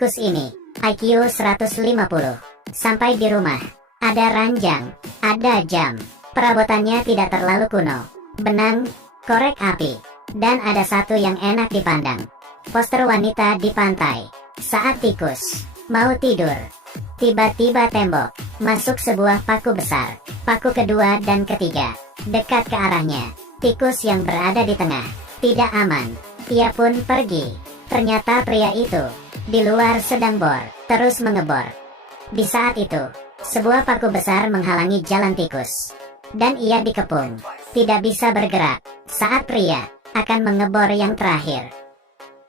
tikus ini IQ 150. Sampai di rumah, ada ranjang, ada jam. Perabotannya tidak terlalu kuno. Benang, korek api, dan ada satu yang enak dipandang. Poster wanita di pantai. Saat tikus mau tidur, tiba-tiba tembok masuk sebuah paku besar. Paku kedua dan ketiga dekat ke arahnya. Tikus yang berada di tengah tidak aman. Ia pun pergi. Ternyata pria itu di luar sedang bor, terus mengebor. Di saat itu, sebuah paku besar menghalangi jalan tikus, dan ia dikepung, tidak bisa bergerak. Saat pria akan mengebor yang terakhir,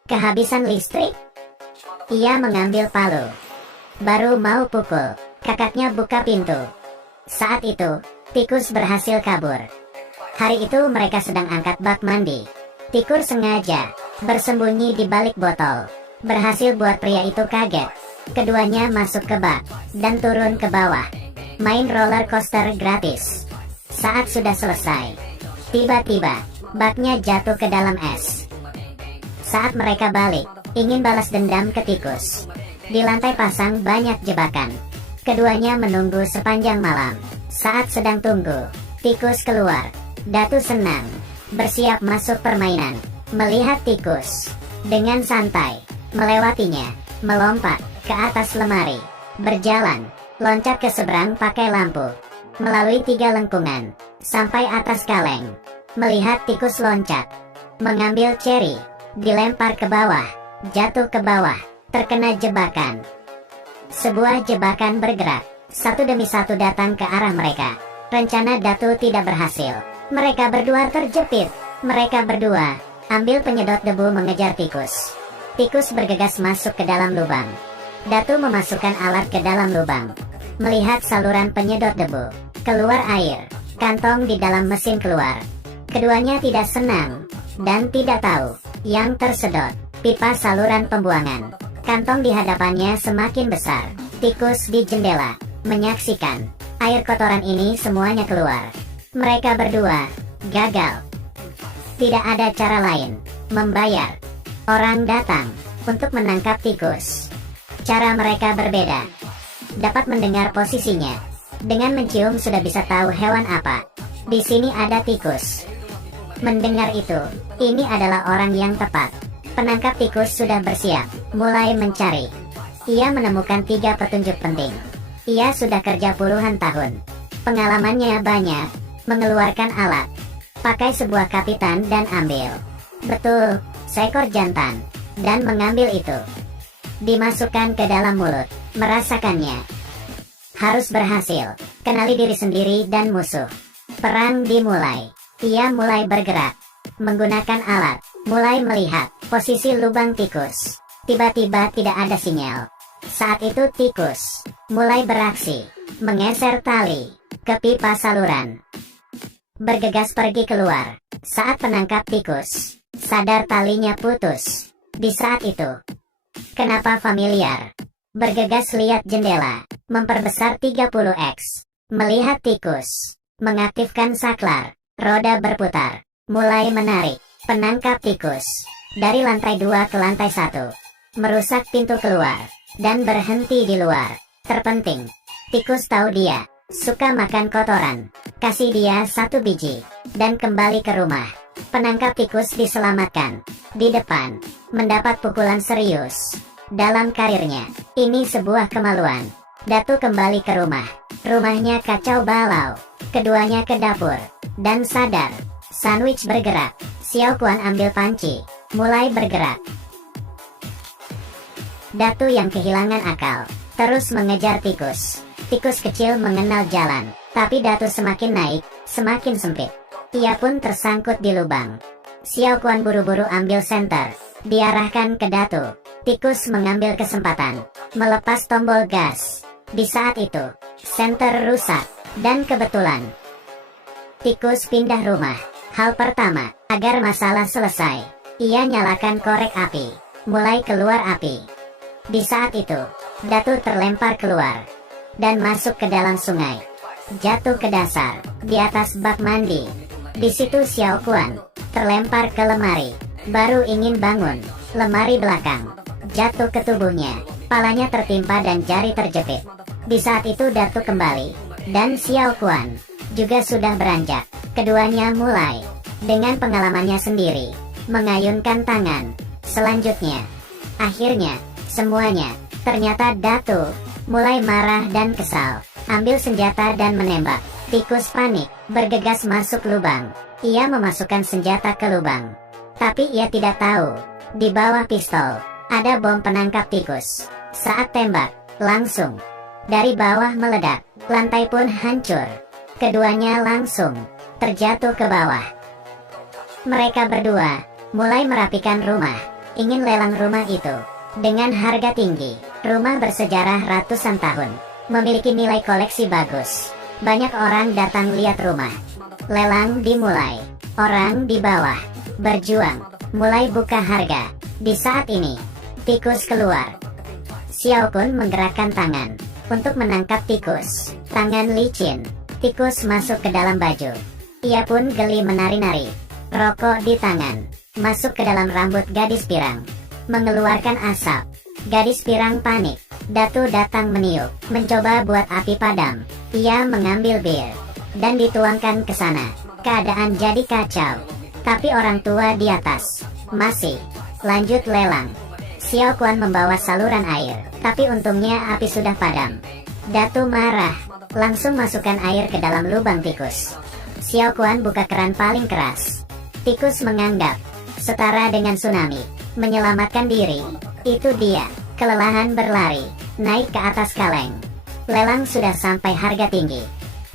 kehabisan listrik. Ia mengambil palu, baru mau pukul, kakaknya buka pintu. Saat itu, tikus berhasil kabur. Hari itu mereka sedang angkat bak mandi. Tikus sengaja bersembunyi di balik botol. Berhasil buat pria itu kaget. Keduanya masuk ke bak dan turun ke bawah. Main roller coaster gratis. Saat sudah selesai, tiba-tiba baknya jatuh ke dalam es. Saat mereka balik, ingin balas dendam ke tikus. Di lantai pasang banyak jebakan. Keduanya menunggu sepanjang malam. Saat sedang tunggu, tikus keluar. Datu senang, bersiap masuk permainan. Melihat tikus dengan santai melewatinya, melompat ke atas lemari, berjalan, loncat ke seberang pakai lampu, melalui 3 lengkungan, sampai atas kaleng. Melihat tikus loncat, mengambil ceri, dilempar ke bawah, jatuh ke bawah, terkena jebakan. Sebuah jebakan bergerak, satu demi satu datang ke arah mereka. Rencana Datu tidak berhasil. Mereka berdua terjepit. Mereka berdua ambil penyedot debu mengejar tikus. Tikus bergegas masuk ke dalam lubang. Datu memasukkan alat ke dalam lubang. Melihat saluran penyedot debu. Keluar air. Kantong di dalam mesin keluar. Keduanya tidak senang dan tidak tahu yang tersedot. Pipa saluran pembuangan. Kantong di hadapannya semakin besar. Tikus di jendela menyaksikan air kotoran ini semuanya keluar. Mereka berdua gagal. Tidak ada cara lain. Membayar. Orang datang untuk menangkap tikus. Cara mereka berbeda. Dapat mendengar posisinya. Dengan mencium sudah bisa tahu hewan apa. Di sini ada tikus. Mendengar itu, ini adalah orang yang tepat. Penangkap tikus sudah bersiap, mulai mencari. Ia menemukan 3 petunjuk penting. Ia sudah kerja puluhan tahun. Pengalamannya banyak. Mengeluarkan alat. Pakai sebuah kapitan dan ambil. Betul, seekor jantan. Dan mengambil itu. Dimasukkan ke dalam mulut. Merasakannya. Harus berhasil. Kenali diri sendiri dan musuh. Perang dimulai. Ia mulai bergerak. Menggunakan alat. Mulai melihat posisi lubang tikus. Tiba-tiba tidak ada sinyal. Saat itu tikus mulai beraksi. Menggeser tali ke pipa saluran. Bergegas pergi keluar. Saat penangkap tikus sadar talinya putus. Di saat itu, kenapa familiar? Bergegas lihat jendela. Memperbesar 30x. Melihat tikus. Mengaktifkan saklar. Roda berputar. Mulai menarik. Penangkap tikus. Dari lantai 2 ke lantai 1. Merusak pintu keluar. Dan berhenti di luar. Terpenting. Tikus tahu dia suka makan kotoran. Kasih dia 1 biji. Dan kembali ke rumah. Penangkap tikus diselamatkan. Di depan. Mendapat pukulan serius. Dalam karirnya. Ini sebuah kemaluan. Datu kembali ke rumah. Rumahnya kacau balau. Keduanya ke dapur. Dan sadar. Sandwich bergerak. Xiao Kuan ambil panci. Mulai bergerak. Datu yang kehilangan akal. Terus mengejar tikus. Tikus kecil mengenal jalan. Tapi Datu semakin naik. Semakin sempit. Ia pun tersangkut di lubang. Xiao Kuan buru-buru ambil senter. Diarahkan ke Datu. Tikus mengambil kesempatan. Melepas tombol gas. Di saat itu, senter rusak. Dan kebetulan, tikus pindah rumah. Hal pertama, agar masalah selesai, ia nyalakan korek api. Mulai keluar api. Di saat itu, Datu terlempar keluar. Dan masuk ke dalam sungai. Jatuh ke dasar, di atas bak mandi. Di situ Xiao Kuan terlempar ke lemari. Baru ingin bangun, lemari belakang jatuh ke tubuhnya. Kepalanya tertimpa dan jari terjepit. Di saat itu Datuk kembali, dan Xiao Quan juga sudah beranjak. Keduanya mulai, dengan pengalamannya sendiri, mengayunkan tangan. Selanjutnya, akhirnya, semuanya, ternyata Datuk mulai marah dan kesal. Ambil senjata dan menembak. Tikus panik, bergegas masuk lubang. Ia memasukkan senjata ke lubang. Tapi ia tidak tahu, di bawah pistol, ada bom penangkap tikus. Saat tembak, langsung, dari bawah meledak, lantai pun hancur. Keduanya langsung terjatuh ke bawah. Mereka berdua mulai merapikan rumah, ingin lelang rumah itu. Dengan harga tinggi, rumah bersejarah ratusan tahun, memiliki nilai koleksi bagus. Banyak orang datang lihat rumah. Lelang dimulai. Orang di bawah berjuang, mulai buka harga. Di saat ini, tikus keluar. Xiao Kun menggerakkan tangan untuk menangkap tikus. Tangan licin, tikus masuk ke dalam baju. Ia pun geli menari-nari. Rokok di tangan, masuk ke dalam rambut gadis pirang, mengeluarkan asap. Gadis pirang panik. Datu datang meniup, mencoba buat api padam. Ia mengambil bir dan dituangkan ke sana. Keadaan jadi kacau. Tapi orang tua di atas masih lanjut lelang. Xiao Quan membawa saluran air, tapi untungnya api sudah padam. Datu marah, langsung masukkan air ke dalam lubang tikus. Xiao Quan buka keran paling keras. Tikus menganggap setara dengan tsunami. Menyelamatkan diri, itu dia. Kelelahan berlari, naik ke atas kaleng. Lelang sudah sampai harga tinggi.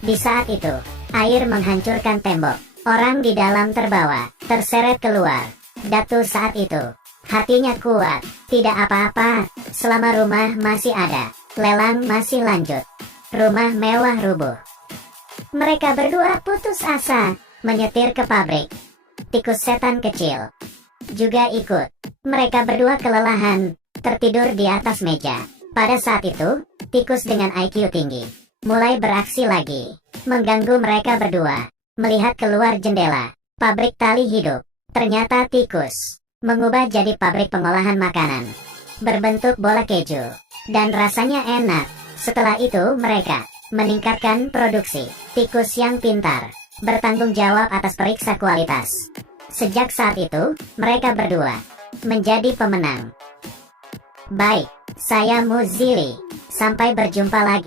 Di saat itu, air menghancurkan tembok. Orang di dalam terbawa, terseret keluar. Datu saat itu, hatinya kuat. Tidak apa-apa, selama rumah masih ada, lelang masih lanjut. Rumah mewah rubuh. Mereka berdua putus asa, menyetir ke pabrik. Tikus setan kecil juga ikut. Mereka berdua kelelahan, tertidur di atas meja. Pada saat itu, tikus dengan IQ tinggi mulai beraksi lagi, mengganggu mereka berdua. Melihat keluar jendela, pabrik tali hidup. Ternyata tikus mengubah jadi pabrik pengolahan makanan, berbentuk bola keju, dan rasanya enak. Setelah itu mereka meningkatkan produksi. Tikus yang pintar, bertanggung jawab atas periksa kualitas. Sejak saat itu, mereka berdua menjadi pemenang. Baik, saya Muzili. Sampai berjumpa lagi.